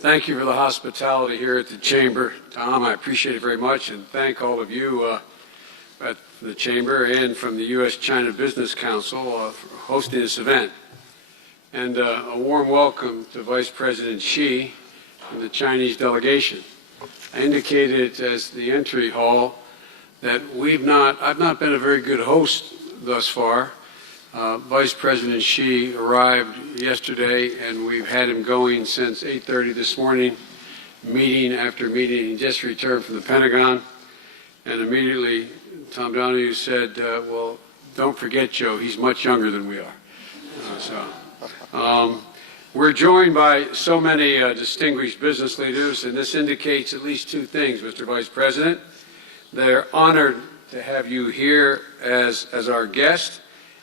Thank you for the hospitality here at the Chamber, Tom. I appreciate it very much, and thank all of you at the Chamber and from the U.S.-China Business Council for hosting this event. And a warm welcome to Vice President Xi and the Chinese delegation. I indicated as the entry hall that I've not been a very good host thus far. Vice President Xi arrived yesterday, and we've had him going since 8:30 this morning, meeting after meeting. He just returned from the Pentagon, and immediately Tom Donahue said, well, don't forget, Joe, he's much younger than we are. We're joined by so many distinguished business leaders, and this indicates at least two things, Mr. Vice President. They're honored to have you here as our guest.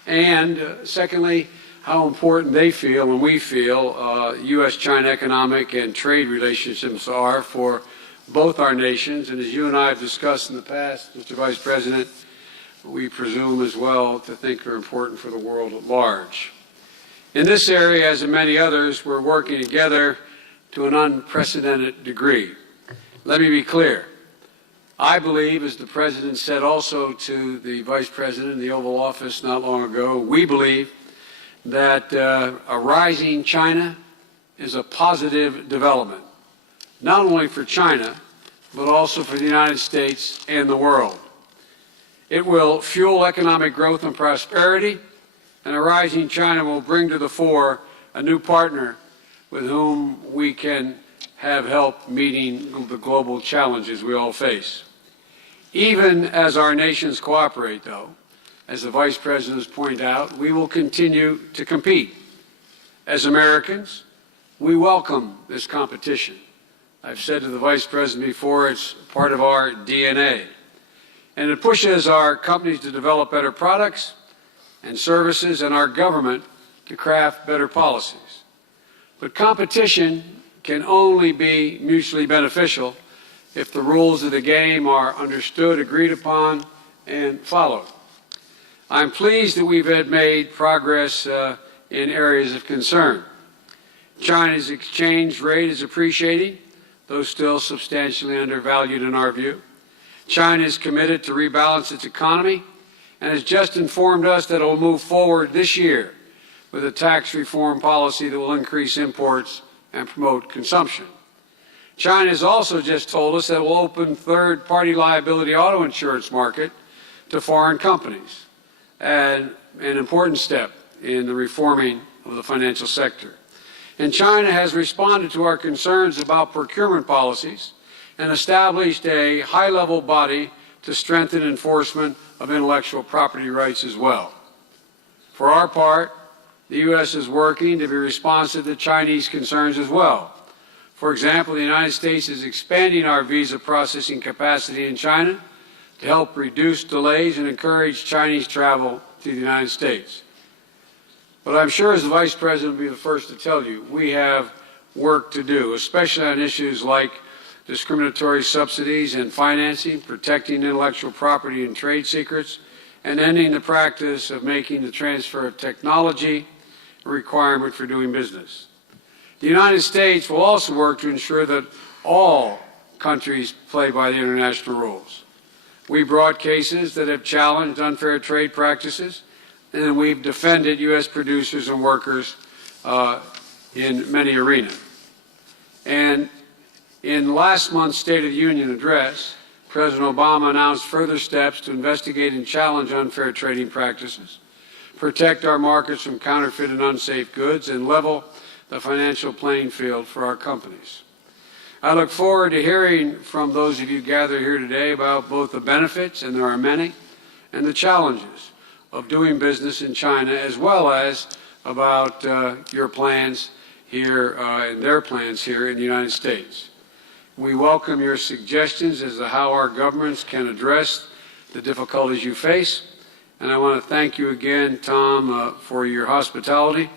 And secondly, how important they feel and we feel U.S.-China economic and trade relationships are for both our nations. And as you and I have discussed in the past, Mr. Vice President, we presume as well to think are important for the world at large. In this area, as in many others, we're working together to an unprecedented degree. Let me be clear. I believe, as the President said also to the Vice President in the Oval Office not long ago, we believe that a rising China is a positive development, not only for China, but also for the United States and the world. It will fuel economic growth and prosperity, and a rising China will bring to the fore a new partner with whom we can have help meeting the global challenges we all face. Even as our nations cooperate, though, as the Vice President has pointed out, we will continue to compete. As Americans, we welcome this competition. I've said to the Vice President before, it's part of our DNA. And it pushes our companies to develop better products and services and our government to craft better policies. But competition can only be mutually beneficial if the rules of the game are understood, agreed upon, and followed. I'm pleased that we've made progress in areas of concern. China's exchange rate is appreciating, though still substantially undervalued in our view. China is committed to rebalance its economy and has just informed us that it will move forward this year with a tax reform policy that will increase imports and promote consumption. China has also just told us that it will open third-party liability auto insurance market to foreign companies, and an important step in the reforming of the financial sector. And China has responded to our concerns about procurement policies and established a high-level body to strengthen enforcement of intellectual property rights as well. For our part, the U.S. is working to be responsive to Chinese concerns as well. For example, the United States is expanding our visa processing capacity in China to help reduce delays and encourage Chinese travel to the United States. But I'm sure, as the Vice President will be the first to tell you, we have work to do, especially on issues like discriminatory subsidies and financing, protecting intellectual property and trade secrets, and ending the practice of making the transfer of technology a requirement for doing business. The United States will also work to ensure that all countries play by the international rules. We brought cases that have challenged unfair trade practices, and we've defended U.S. producers and workers in many arenas. And in last month's State of the Union address, President Obama announced further steps to investigate and challenge unfair trading practices, protect our markets from counterfeit and unsafe goods, and level the financial playing field for our companies. I look forward to hearing from those of you gathered here today about both the benefits, and there are many, and the challenges of doing business in China, as well as about your plans here and their plans here in the United States. We welcome your suggestions as to how our governments can address the difficulties you face. And I want to thank you again, Tom, for your hospitality,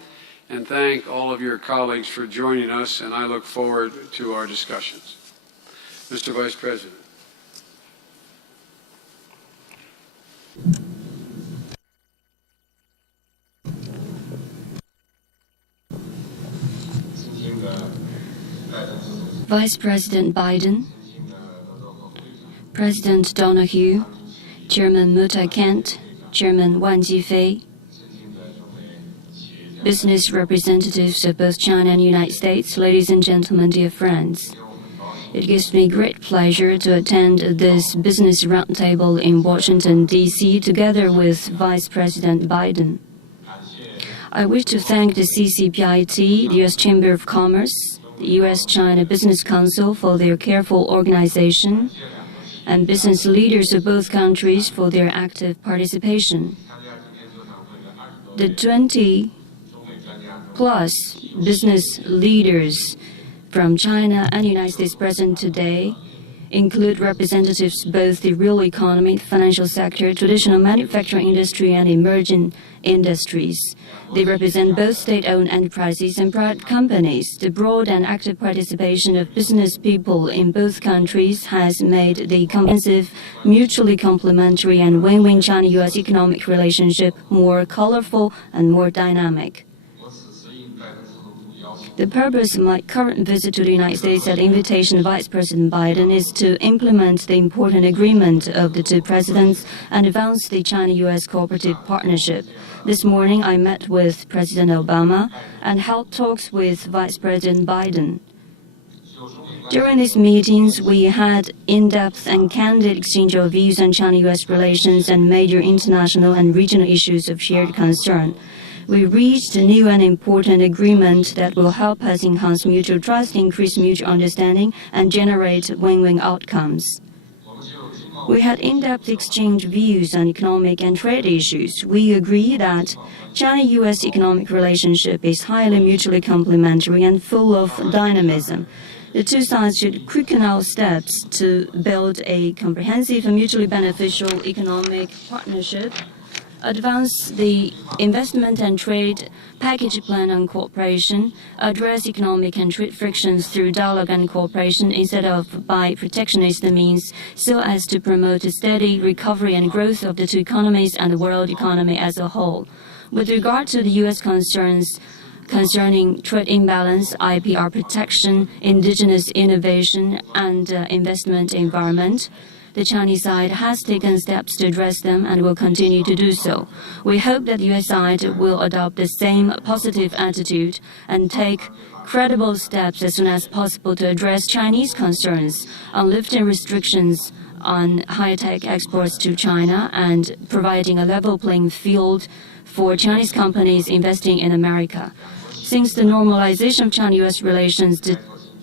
and thank all of your colleagues for joining us, and I look forward to our discussions. Mr. Vice President.尊敬的戴总司 Vice President Biden, President Donoghue, Chairman Mutai-Kent, Chairman Wang Jifei, business representatives of both China and the United States, ladies and gentlemen, dear friends. It gives me great pleasure to attend this business roundtable in Washington, D.C., together with Vice President Biden. I wish to thank the CCPIT, the U.S. Chamber of Commerce, the U.S.-China Business Council for their careful organization, and business leaders of both countries for their active participation. The 20-plus business leaders from China and the United States present today include representatives of both the real economy, the financial sector, traditional manufacturing industry, and emerging industries. They represent both state-owned enterprises and private companies. The broad and active participation of business people in both countries has made the comprehensive, mutually complementary, and win-win China-U.S. economic relationship more colorful and more dynamic. The purpose of my current visit to the United States at the invitation of Vice President Biden is to implement the important agreement of the two presidents and advance the China-U.S. cooperative partnership. This morning, I met with President Obama and held talks with Vice President Biden. During these meetings, we had in-depth and candid exchange of views on China-U.S. relations and major international and regional issues of shared concern. We reached a new and important agreement that will help us enhance mutual trust, increase mutual understanding, and generate win-win outcomes. We had in-depth exchange views on economic and trade issues. We agree that China-U.S. economic relationship is highly mutually complementary and full of dynamism. The two sides should quicken our steps to build a comprehensive and mutually beneficial economic partnership, advance the investment and trade package plan on cooperation, address economic and trade frictions through dialogue and cooperation instead of by protectionist means, so as to promote a steady recovery and growth of the two economies and the world economy as a whole. With regard to the U.S. concerns concerning trade imbalance, IPR protection, indigenous innovation, and investment environment, the Chinese side has taken steps to address them and will continue to do so. We hope that the U.S. side will adopt the same positive attitude and take credible steps as soon as possible to address Chinese concerns on lifting restrictions on high-tech exports to China and providing a level playing field for Chinese companies investing in America. Since the normalization of China-U.S. relations, the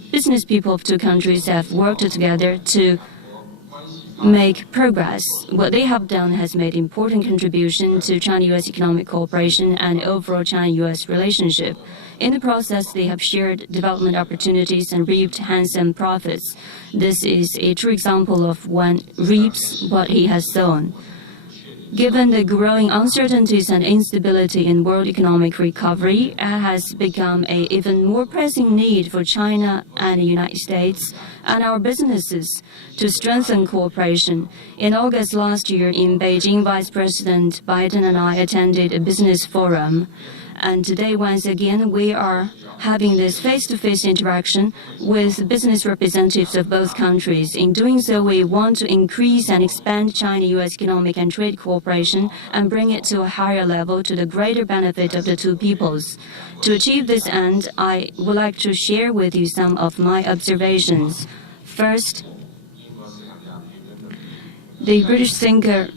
business people of two countries have worked together to make progress. What they have done has made important contribution to China-U.S. economic cooperation and overall China-U.S. relationship. In the process, they have shared development opportunities and reaped handsome profits. This is a true example of one reaps what he has sown. Given the growing uncertainties and instability in world economic recovery, it has become an even more pressing need for China and the United States and our businesses to strengthen cooperation. In August last year in Beijing, Vice President Biden and I attended a business forum. And today, once again, we are having this face-to-face interaction with business representatives of both countries. In doing so, we want to increase and expand China-U.S. economic and trade cooperation and bring it to a higher level to the greater benefit of the two peoples. To achieve this end, I would like to share with you some of my observations. First, the British thinker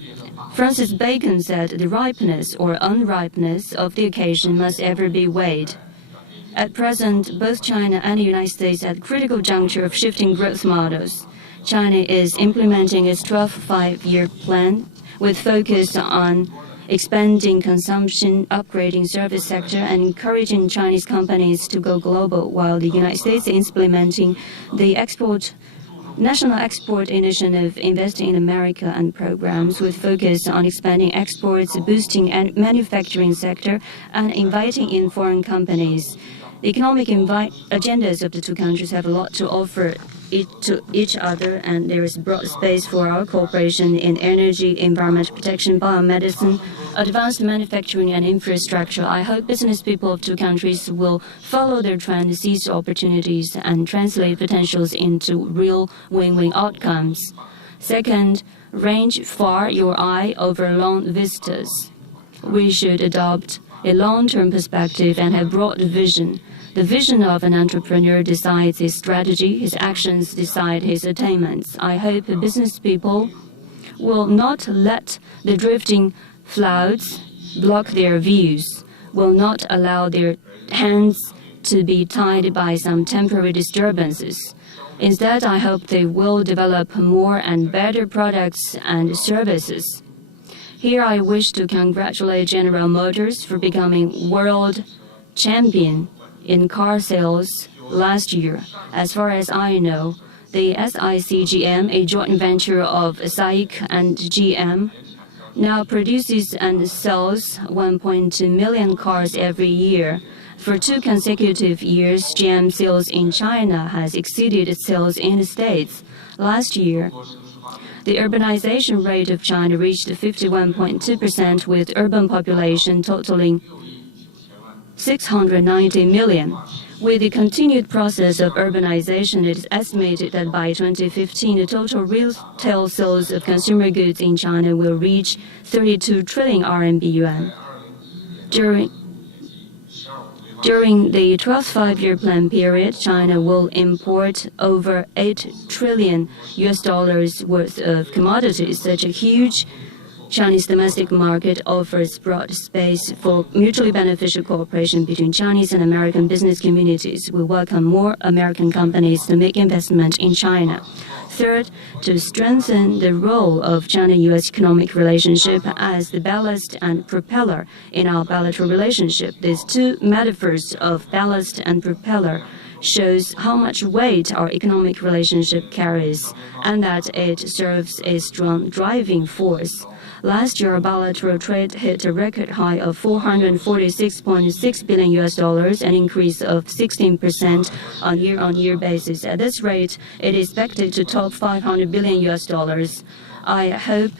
Francis Bacon said the ripeness or unripeness of the occasion must ever be weighed. At present, both China and the United States are at a critical juncture of shifting growth models. China is implementing its 12th five-year plan with focus on expanding consumption, upgrading service sector, and encouraging Chinese companies to go global, while the United States is implementing the National Export Initiative, investing in America and programs with focus on expanding exports, boosting manufacturing sector, and inviting in foreign companies. The economic agendas of the two countries have a lot to offer each other, and there is broad space for our cooperation in energy, environment protection, biomedicine, advanced manufacturing, and infrastructure. I hope business people of two countries will follow their trend, seize opportunities, and translate potentials into real win-win outcomes. Second, range far your eye over long vistas. We should adopt a long-term perspective and have broad vision. The vision of an entrepreneur decides his strategy, his actions decide his attainments. I hope business people will not let the drifting clouds block their views, will not allow their hands to be tied by some temporary disturbances. Instead, I hope they will develop more and better products and services. Here I wish to congratulate General Motors for becoming world champion in car sales last year. As far as I know, the SICGM, a joint venture of SAIC and GM, now produces and sells 1.2 million cars every year. For 2 consecutive years, GM sales in China has exceeded its sales in the States. Last year, the urbanization rate of China reached 51.2%, with urban population totaling 690 million. With the continued process of urbanization, it is estimated that by 2015, the total retail sales of consumer goods in China will reach 32 trillion RMB yuan. During the 12th five-year plan period, China will import over $8 trillion worth of commodities. Such a huge Chinese domestic market offers broad space for mutually beneficial cooperation between Chinese and American business communities. We welcome more American companies to make investment in China. Third, to strengthen the role of China-U.S. economic relationship as the ballast and propeller in our bilateral relationship. These two metaphors of ballast and propeller shows how much weight our economic relationship carries and that it serves a strong driving force. Last year, bilateral trade hit a record high of $446.6 billion, an increase of 16% on year-on-year basis. At this rate, it is expected to top $500 billion. I hope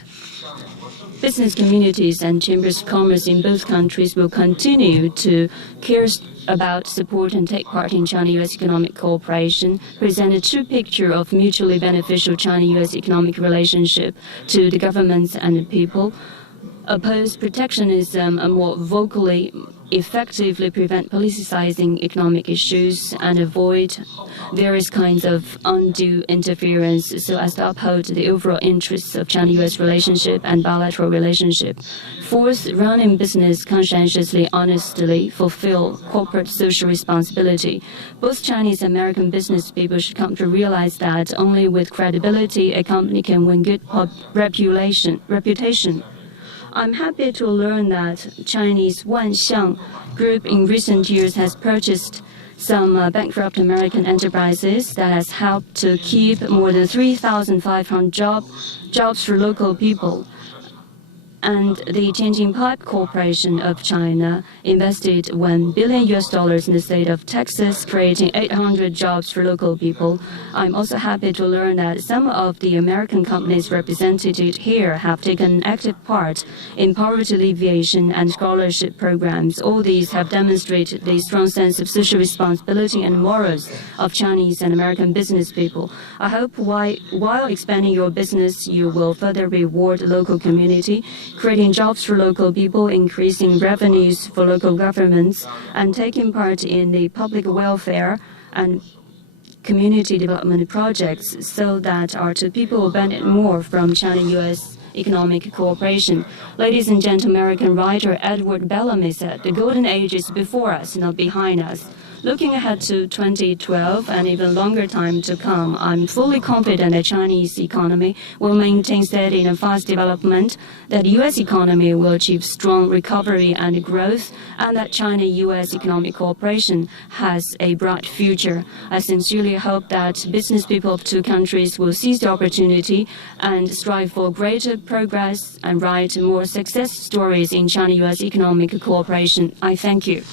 business communities and chambers of commerce in both countries will continue to care about, support, and take part in China-U.S. economic cooperation, present a true picture of mutually beneficial China-U.S. economic relationship to the governments and the people, oppose protectionism, and more vocally, effectively prevent politicizing economic issues, and avoid various kinds of undue interference so as to uphold the overall interests of China-U.S. relationship and bilateral relationship. Fourth, running business conscientiously, honestly, fulfill corporate social responsibility. Both Chinese and American business people should come to realize that only with credibility a company can win good reputation. I'm happy to learn that Chinese Wanxiang Group in recent years has purchased some bankrupt American enterprises that has helped to keep more than 3,500 jobs for local people. And the Tianjin Pipe Corporation of China invested $1 billion in the state of Texas, creating 800 jobs for local people. I'm also happy to learn that some of the American companies represented here have taken active part in poverty alleviation and scholarship programs. All these have demonstrated the strong sense of social responsibility and morals of Chinese and American business people. I hope while expanding your business, you will further reward the local community, creating jobs for local people, increasing revenues for local governments, and taking part in the public welfare and community development projects so that our two people will benefit more from China-U.S. economic cooperation. Ladies and gentlemen, American writer Edward Bellamy said, "The golden age is before us, not behind us." Looking ahead to 2012 and even longer time to come, I'm fully confident that Chinese economy will maintain steady and fast development, that the U.S. economy will achieve strong recovery and growth, and that China-U.S. economic cooperation has a bright future. I sincerely hope that business people of two countries will seize the opportunity and strive for greater progress and write more success stories in China-U.S. economic cooperation. I thank you.